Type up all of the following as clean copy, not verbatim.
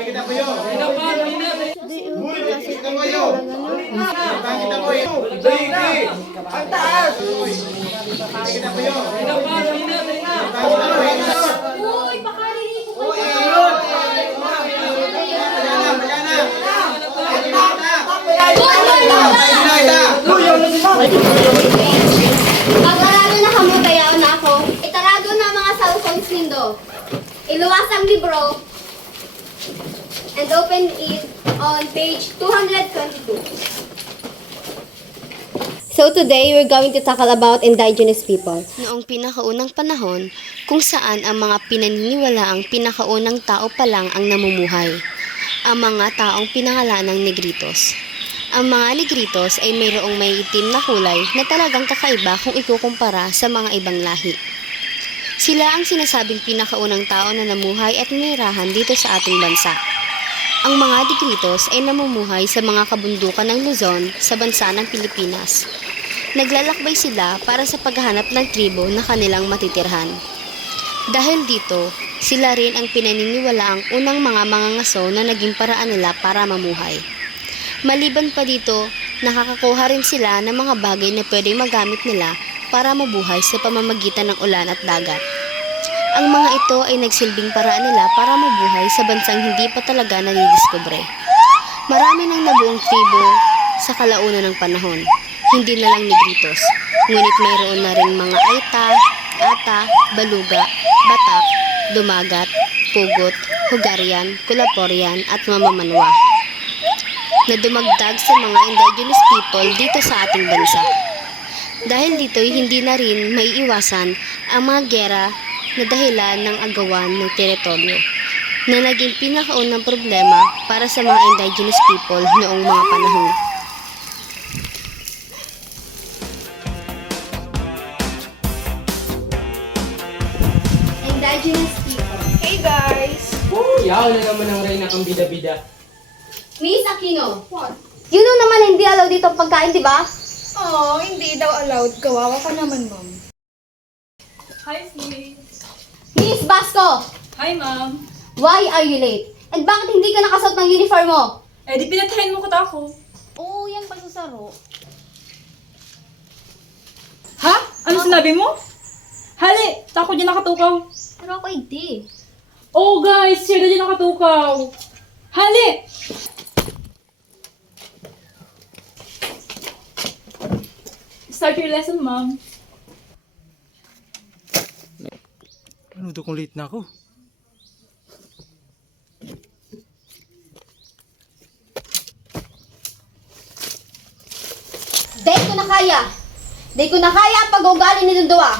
Kita po yun. Kita po yun. Kita po yun. Ang taas. Kita po yun. Uy, baka rin po Uy, pag-arado na kamo tayaw na ako, itarado na mga salsong sindo. Iluwas ang libro and open it on page 222. So today, we're going to tackle about indigenous people. Noong pinakaunang panahon, kung saan ang mga pinaniniwalaang pinakaunang tao pa lang ang namumuhay. Ang mga taong pinangalan ng Negritos. Ang mga Negritos ay mayroong may itim na kulay na talagang kakaiba kung ikukumpara sa mga ibang lahi. Sila ang sinasabing pinakaunang tao na namuhay at nirahan dito sa ating bansa. Ang mga Negritos ay namumuhay sa mga kabundukan ng Luzon sa bansa ng Pilipinas. Naglalakbay sila para sa paghahanap ng tribo na kanilang matitirhan. Dahil dito, sila rin ang pinaniniwalaang unang mga mangangaso na naging paraan nila para mamuhay. Maliban pa dito, nakakakuha rin sila ng mga bagay na pwedeng magamit nila para mabuhay sa pamamagitan ng ulan at dagat. Ang mga ito ay nagsilbing paraan nila para mabuhay sa bansang hindi pa talaga nadidiskubre. Marami nang nabuong tribo sa kalaunan ng panahon, hindi na lang Negritos, ngunit mayroon na rin mga Aita, Ata, Baluga, Batak, Dumagat, Pugot, Hugarian, Kulaporian at Mamamanwa na dumagdag sa mga indigenous people dito sa ating bansa. Dahil dito'y hindi na rin maiiwasan ang mga giyera na dahilan ng agawan ng teritoryo na naging pinakaunang problema para sa mga indigenous people noong mga panahon. Indigenous people. Hey guys! Yaw na naman ang reyna kang bida-bida. Miss Aquino, you know naman hindi allowed dito ang pagkain, di ba? Oh, hindi daw allowed. Kawawa ka naman, ma'am. Hi, sis. Miss Basco, Hi, ma'am. why are you late? And bakit hindi ka nakasuot ng uniform mo? Eh, di pinatahin mo ko ako. Oo, yan pasusaro. Ha? Ano sinabi mo? Hali, tako dyan nakatukaw. Pero ako hindi. Oh, guys, siya dyan nakatukaw. Hali! Start your lesson, ma'am. Ano to kung late na ako? Dahil ko na kaya. Dahil ko na kaya ang pag-ugali ni Dunduwa.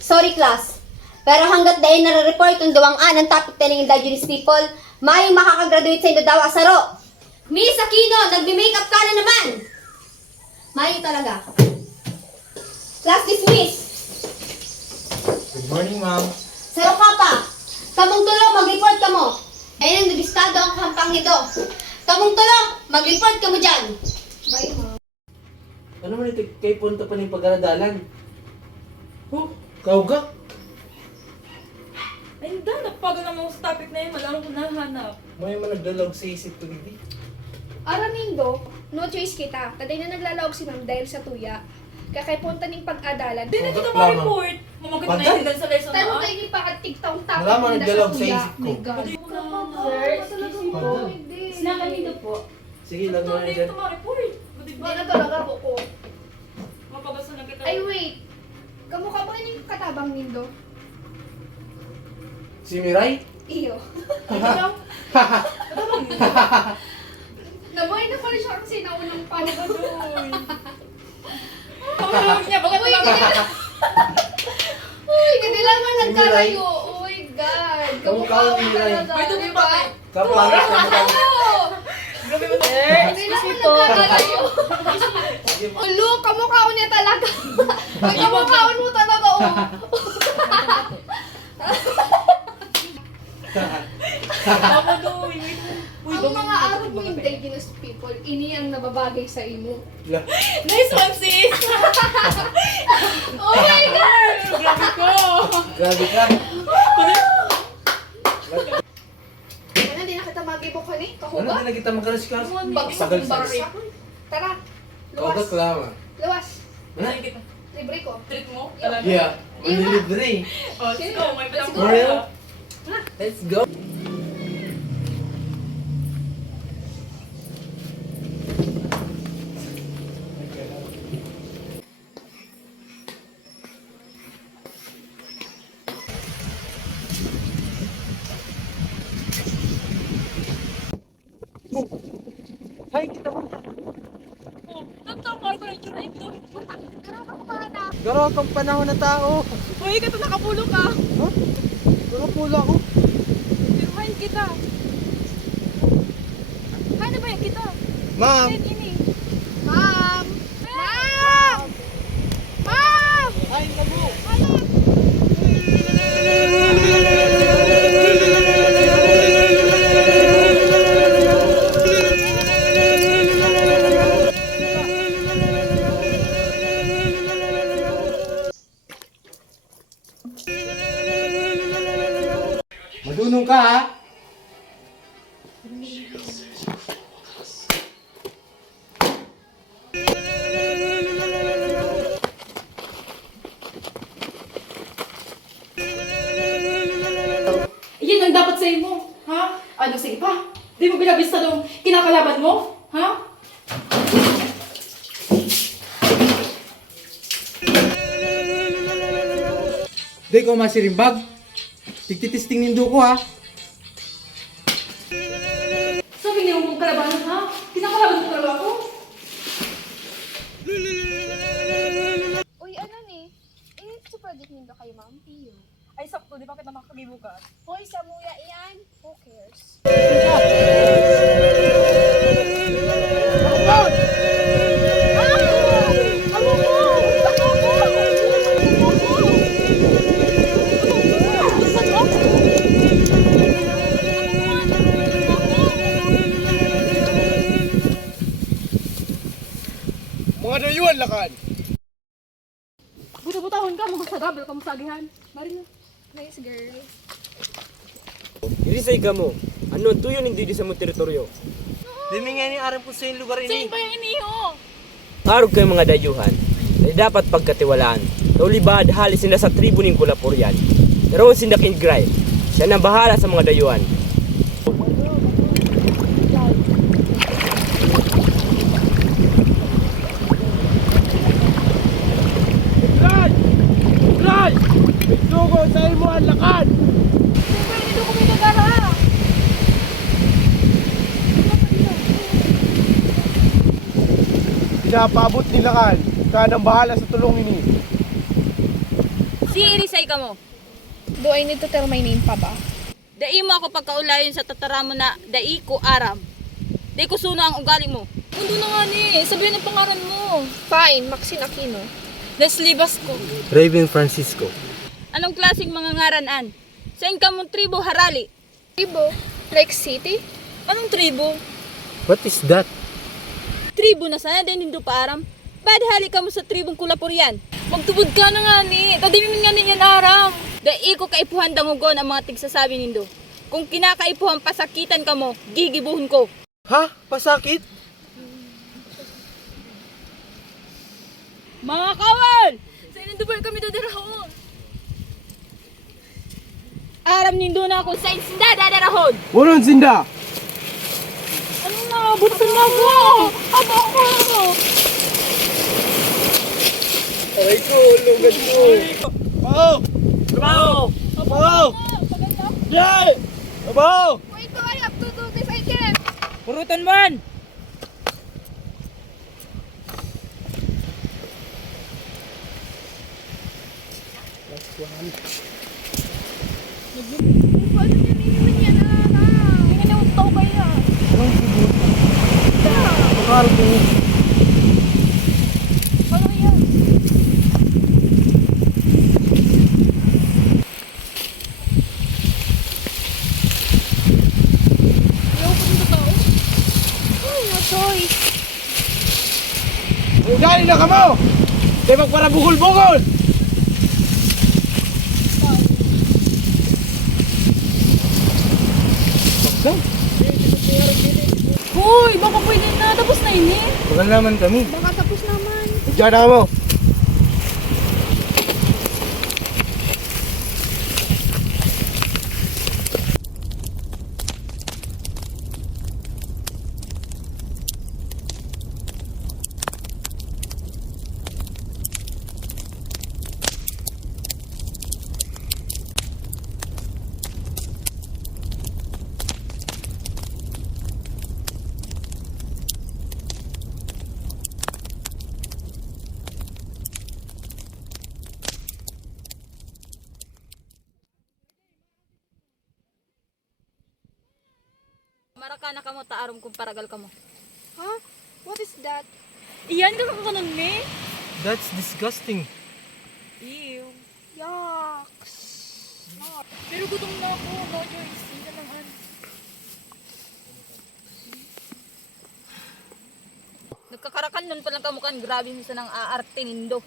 Sorry, class. Pero hanggat dahil nare-report yung duwang ng topic 10 ng indigenous people, may makakagraduate sa daw asaro. Miss Aquino, nagbi-makeup ka na naman. Mayo talaga. Class dismissed. Good morning, ma'am. Saro ka pa. Kamong tulong, mag-report ka mo. Ayun ang nabistado ang kampang nito. Kamong tulong, mag-report ka mo dyan. Bye, ma'am. Ano man ito kay punta pa ng pag-aradalan? Oh, kaugak. Ay, hindi. Napagod naman ako sa topic na yun. Wala akong nahanap. May man nagdalog sa isip ko, hindi. Aramindo, no choice kita. Taday na naglalawag si ma'am dahil sa tuya. Kaya kay punta ning pag-adalan. Hindi na kita Lamang. ma-report. Mamagod na Pagkat? yung hindan sa lesson Tayo mo na. kayo ni pakattig taong topic Wala man nila nagdalog sa tuya. isip ko. My God. Sir, excuse me po. Hindi. Sinabi nito po. Sige, lang Ito mo na dyan. ito ma-report. Hindi na talaga po ko. Mapabasa na kita. Ay wait. Kamukha ba yung katabang nindo? Si Miray? Iyo. Ano? Nabuhay na pala siya kasi naunang panahon. Pangulog niya. Bakit Uy, lang? Uy, hindi lang man Si nagkalayo. Oh my God. Kamukha ni Miray. May tubig Diba? pa. Kaparas na mo. Oo. Grabe mo. Sir, Hindi lang excuse man me po. nagkakalayo. Ulo, kamukhaon niya talaga. Uy, kamukhaon mo talaga, oh. Tama doon. Uy, Ang mga araw mo indigenous people, ini ang nababagay sa imo. La. Nice one, sis! Oh my God! Grabe ko! Grabe ka. Kaya di na kita tipo ka ni, Ano kahuba. na kita magkariskas? Bagsak Sagal ng sa barya. Tara, Kaugat luwas. klama. Luwas. Ano? Libre ko. Treat mo? Yeah. Only libre. Oh, let's go. May Let's palang go. Real? Let's go. Garo kang panahon na tao. Uy, ikaw nakapulo ka. Nakapulo ako. Piruhain kita. Ano ba yan kita? Ma'am. Ini. Ma'am! Ma'am! Ma'am! Ay, nabu. Madunong ka ha? Yan ang dapat sa'yo mo. Ha? Ano, sige pa? Di mo binabista nung kinakalaban mo? Ha? Di ko masirimbag. Tigtitisting nindo ko ha. Sabi niyo mong kalabanan, ha? Kinakalaban mo talaga ako? Uy, ano ni? Sa project nindo kay Ma'am Pio. Ay, sakto. Di ba kita makagibukas? Hoy, sa muya iyan. Who cares? Mga dayuan lakan. Buta-butahon ka. Magsasagal ka mo sa agihan. Marino. Nice girl. Diri sa igamo, ano tuyo hindi di sa mong teritoryo. Dimi nga ni aram po sa lugar ini. yung iniho? Arog kay mga dayuhan, na dapat pagkatiwalaan. Naulibad halis sila sa tribo ning Kulapuryan. Pero sinda Gray, siya nang bahala sa mga dayuhan. Itugo sa imo ang lakan. Dito ko may nagara. Pinapabot ni lakan. Kanang bahala sa tulong ini. Si Irisay ka mo. Do I need to tell my name pa ba? Dai mo ako pagkaulayon sa tataramo na dai ko aram. Dai ko suno ang ugali mo. Mundo na nga ni. Sabihin ang pangaran mo. Fine, Maxine Aquino. Leslie Basco. Raven Francisco. Anong klaseng mga ngaranan? Sa ka mong tribo harali. Tribo? Like city? Anong tribo? What is that? Tribo na sana din hindi pa aram. Bad hali ka mo sa tribong Kulapuryan. Magtubod ka na nga ni. Tadimin nga ni yan aram. Dai ko kaipuhan dangugon ang mga tigsasabi nindo. Kung kinakaipuhan pasakitan ka mo, gigibuhon ko. Ha? Pasakit? Mga kawal! Sa inindubal kami dadarahon. Aram nindo na kung saan sinda dadarahon. Walang sinda. Ano na? Butan na ako. Aba ako. Aray ko, lugad ko. Pao! Pao! Pao! Yay! Pao! Wait, do I have to do this? I can't. Purutan man! Paano niya niliman yan, Hindi nga tao kaya. Bakal ko. Ano yan? Ugali na ka mo! Di magpara bukol-bukol! Baksaw? Hoy, baka pwede na. Tapos na ini. Bagal naman kami. Baka tapos naman. Diyan na mo. Marakana ka mo, taarom kung paragal ka mo. Huh? What is that? Iyan ka kakanon ni? That's disgusting. Ew. Yucks. Pero gutom na ako, no choice. Hindi na naman. Nagkakarakan nun palang kamukan, grabe mo sa nang aarte nindo.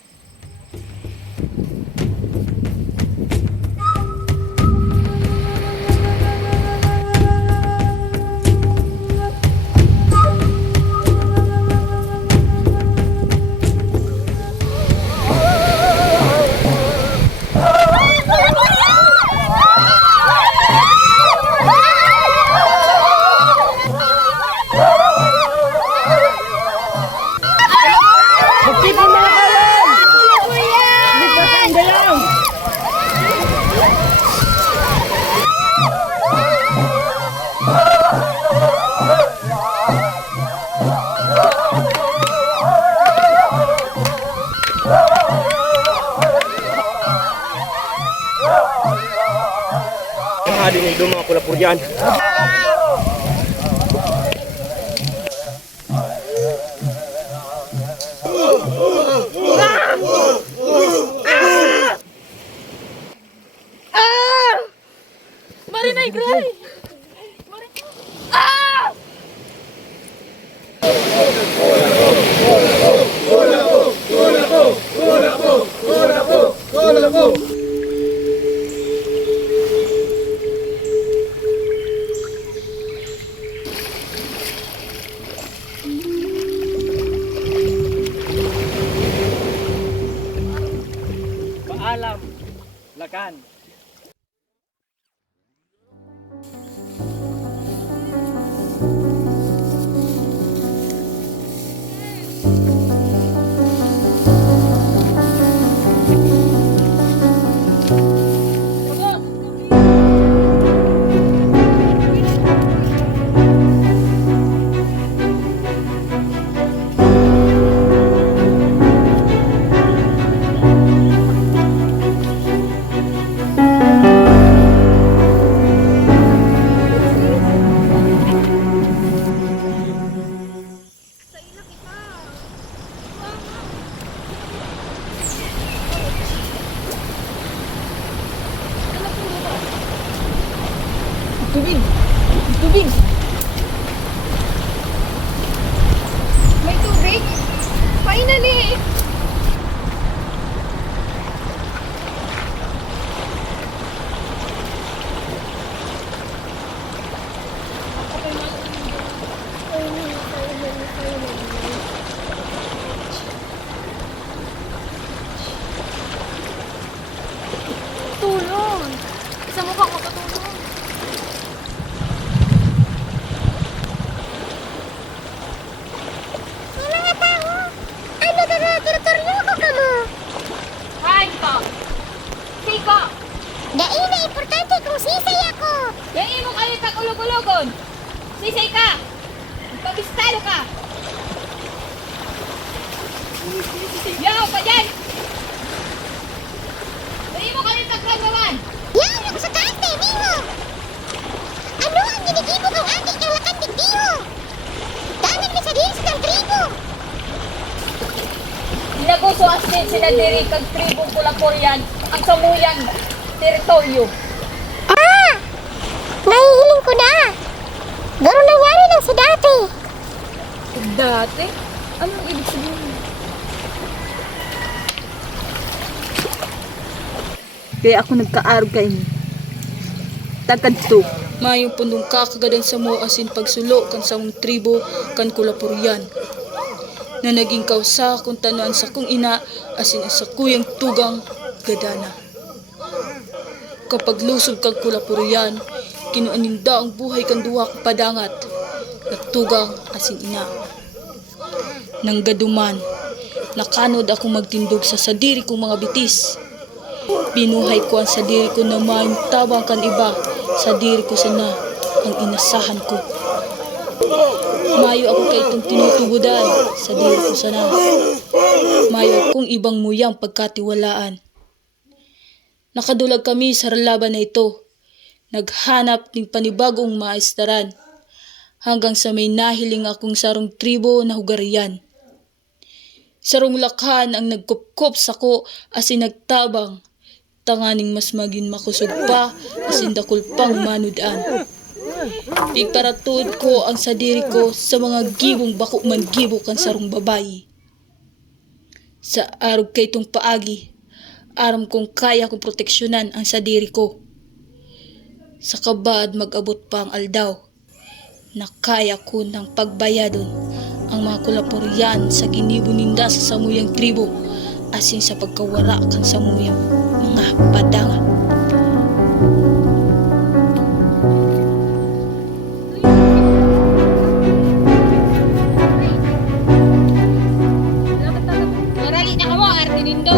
Hali nindo mga kulapuryan. Marinay, Gray! Paalam, Lakan. Tubig! Tubig! May tubig? Finally! Tulong! Isa mo kang makatulong. Mga tao, ano ka na? Teritoryo ko ka mo. Kain ka! Sika! Dahil na importante kung sisay ako. Yan imo kayo kag-ulog-ulogon! Sisay ka! Pabistalo ka! Yaw ka dyan! Yan imo kayo kag-gagawan! Yan ako sa kante, miho. Ano ang ginigibog ang ating alakan digdiho? Danan na sa dilis ng tribo. Naguso asin sila diri kag tribong Kulapuryan ang samuyang teritoryo. Ah! Nahihiling ko na. Gano'n nangyari lang sa dati. Dati? Anong ibig sabihin? Kaya ako nagkaarog kayo. Takad to. Mayong pundong kakagadan sa mo asin pagsulo kan sa mong tribo kan kulapuryan. Na naging kausa kung tanuan sa kong ina asin sa kuyang tugang gadana. Kapag lusob kang kulapuryan, kinuaninda ang buhay kan duwa kang padangat. Nagtugang asin ina. Nang gaduman, nakanod ako magtindog sa sadiri kong mga bitis. Binuhay ko ang sadiri ko na tabang kan iba, sadiri ko sana ang inasahan ko. Mayo ako kay itong tinutubudan, sadiri ko sana. Mayo akong ibang muyang pagkatiwalaan. Nakadulag kami sa laban na ito. Naghanap ng panibagong maestaran hanggang sa may nahiling akong sarong tribo na hugarian. Sarong lakhan ang nagkupkop sa ko asin nagtabang, tanganing mas maging makusog pa asin dakul pang manudan. Iparatud ko ang sadiri ko sa mga gibong bako man gibok ang sarong babayi. Sa araw kay itong paagi, aram kong kaya kong proteksyonan ang sadiri ko. Sa kabad mag-abot pa ang aldaw, na kaya ko ng pagbayadon ang mga kulapuryan sa ginibuninda sa samuyang tribo asin sa pagkawara kan samuyang mga padangan. Marali na ka mo, Arte Nindo.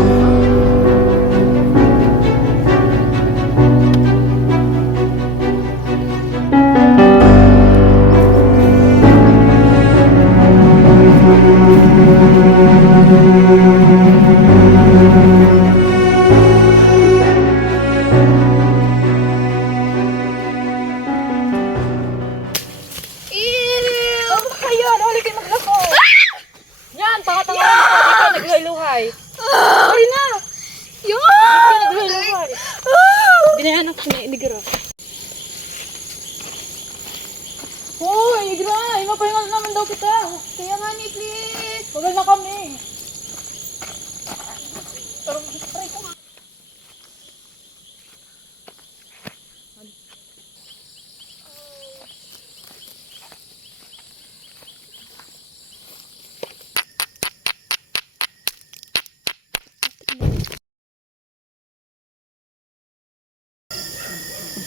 Ayan, huli kayo maglako. Yan, pakatanga ka dito, nagluhay-luhay. Huli na. Yan! Nagluhay-luhay. Binayanan ko na inigro. Hoy, Igray, mapahingal naman daw kita. Kaya nga ni, please. Bagal na kami. Tarong, try ko nga.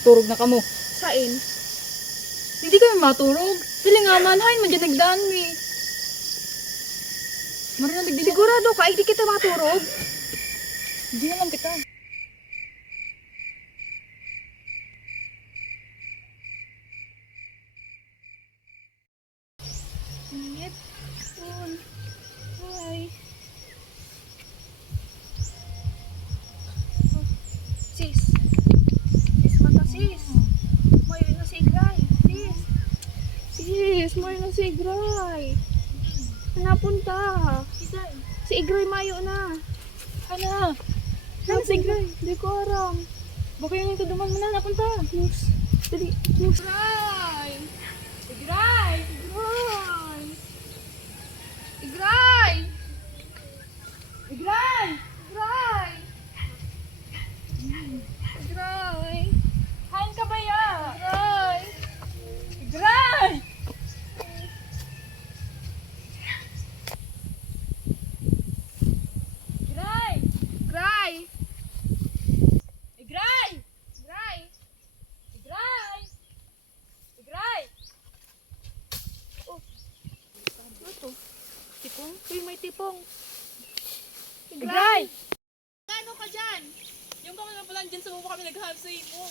Turog na ka mo. Sain? Hindi kami maturog. Sila nga man, hain man dyan nagdaan mi. Marinig din. Sigurado ka, hindi kita maturog? Hindi naman kita. Init. Hi. Sis. Sis, mata sis. Mayo na si Igray. Sis. Sis, mayo na si Igray. Napunta. Si Igray mayo na. Ano? Ano si Igray? Hindi ko aram. Baka yung ito duman mo na napunta. Next. Dali. Next. Igray! Igray! Igray! Igray! Igray! Igray! Igray! Hain ka ba ya? Igray! Igray! Igray! Igray! Igray! Igray! Igray! Igray! Oh. Ano to? Tipong? Uy, may tipong. Igray! Ano ka dyan? Yung kami na pala dyan sa mukha kami naghahanap sa imo.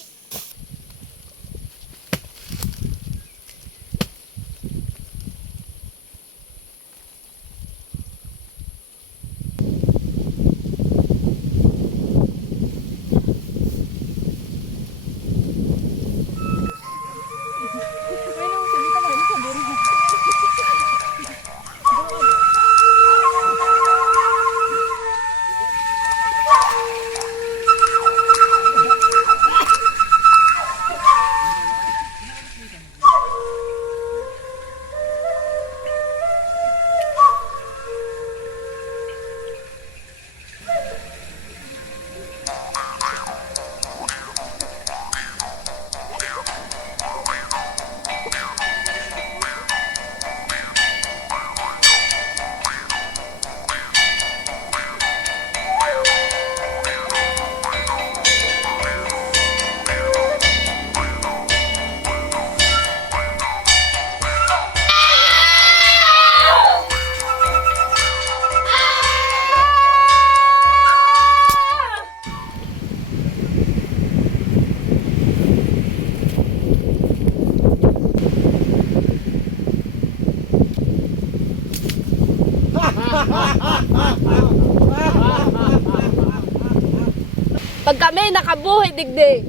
Pag kami nakabuhay digdi.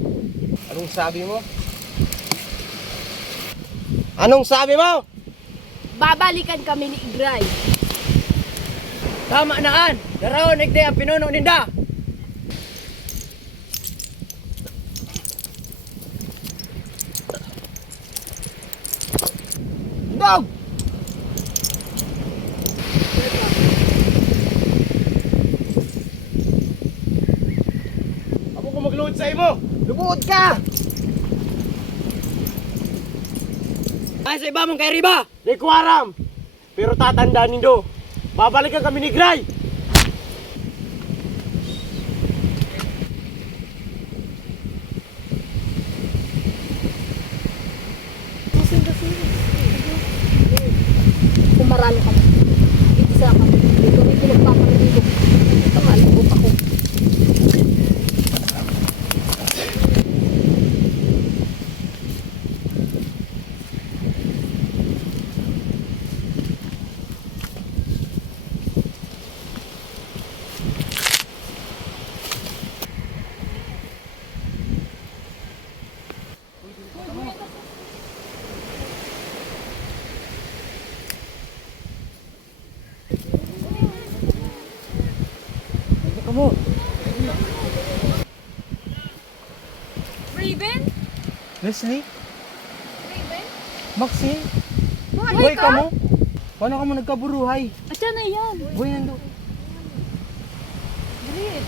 Anong sabi mo? Anong sabi mo? Babalikan kami ni Igray. Tama naan! Daraon igde ang pinuno ninda! Dog! Ako kung magluhod sa imo! Lumuhod ka! Ay sa iba mong kay Riba! Di ko aram! Pero tatandaan nindo, babalikan kami ni Gray! Kumaralo kami. Isa kami. Dito rin pinagpapanaligo. Pangalibot ako. Raven? Leslie? Raven? Maxine? Buhay ka mo? Paano ka mo nagkaburuhay? Atya na yan. Buhay nando. Great.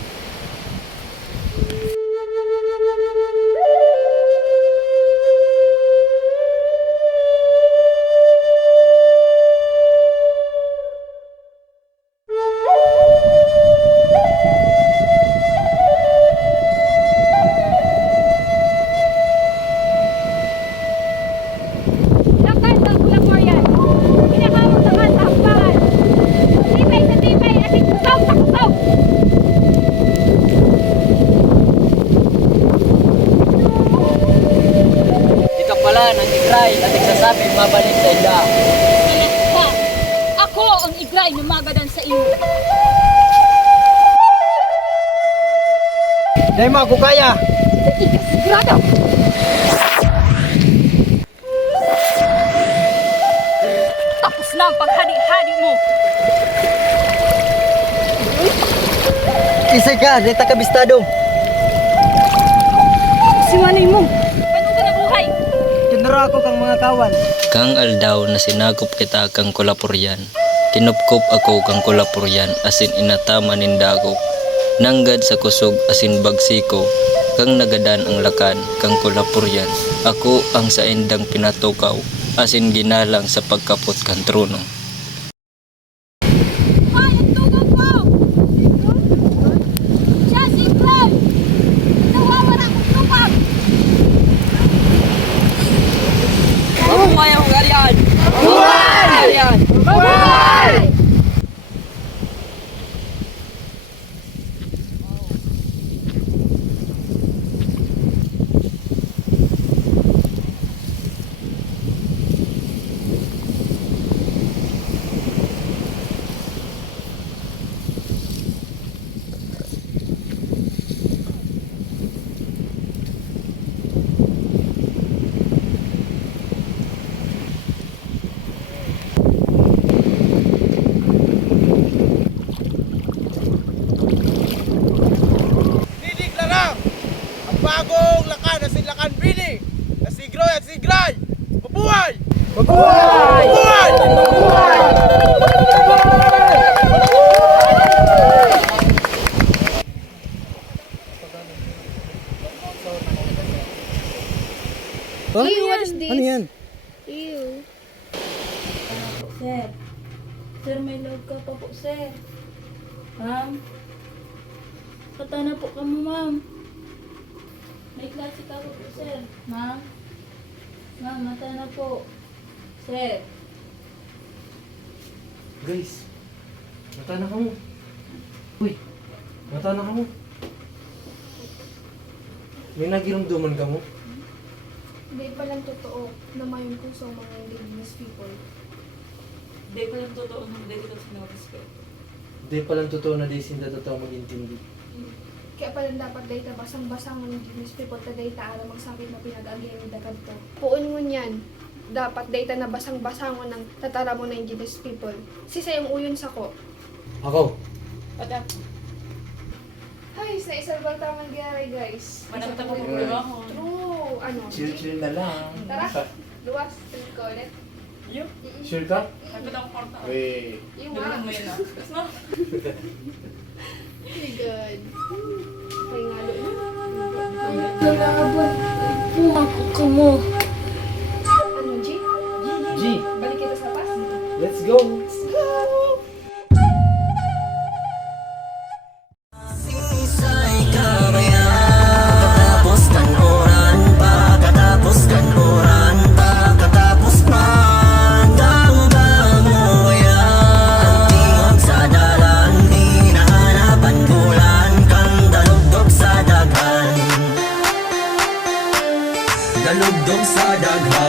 Lakan sa Kulaporian. Pinakamot naman sa hakbaran. Tipay sa tipay, asik kusaw sa kusaw. Ika pala nang igray at nagsasabi mabalik sa ila. Ha! Ako ang igray na magadan sa iyo. Dahil mo ako kaya! Sigurado! Tapos na ang paghadi-hadi mo. Isay ka, reta kabistado! Siwanay mo. Paano ka nabuhay? Kinara ako kang mga kawan. Kang aldaw na sinakop kita kang kulapuryan. Kinupkop ako kang kulapuryan asin inatama nindagop. Nanggad sa kusog asin bagsiko. Kang nagadan ang lakan kang kulapuryan. Ako ang sa endang pinatukaw asin ginalang sa pagkapot kang trono. Ay, ang tugog mo! Siya si Igray! Nawawala akong tupag! Mabuhay ang Hungarian! Mabuhay! Dideklara ang bagong lakan na si Lakan Bini na si Groy at si Gray! Mabuhay! Mabuhay! Mabuhay! Ew, what is this? Ano yan? Ew. Sir. Sir, may love ka pa po, sir. Ma'am. Kata na po ka mo, ma'am. May klase ka po, sir. Ma'am. Ma'am, mata na po. Sir. Guys, mata na ka mo. Uy, mata na ka mo. May nagiramduman ka mo. Hindi pa lang totoo na mayon ko sa mga indigenous people. Hindi ko lang totoo nung hindi kita sinarespeto. Hindi palang totoo na di sinda totoo mag-intindi. Kaya pala dapat dayta basang-basang ng newspaper ta dayta alam magsakit na pinag-agihan ni Dagan to. Puon mo niyan. Dapat dayta na basang-basang mo ng tatara mo na indigenous people. Sisa yung uyon sa ko. Ako. Pata. Ay, sa isang balta mangyari guys. Manamta po problema ko. True. Ano? Chill na lang. Tara. Luwas. Tuloy ko ulit. Yo. Sure ka? Sabi ako porta. Wait. Yung Gawin nga. mo yun ah. Tapos no? Very good. Ay nga lo. Pumako ka mo. Ano, G? G, Balik kita sa pas? let's go. Dalugdog sa daghan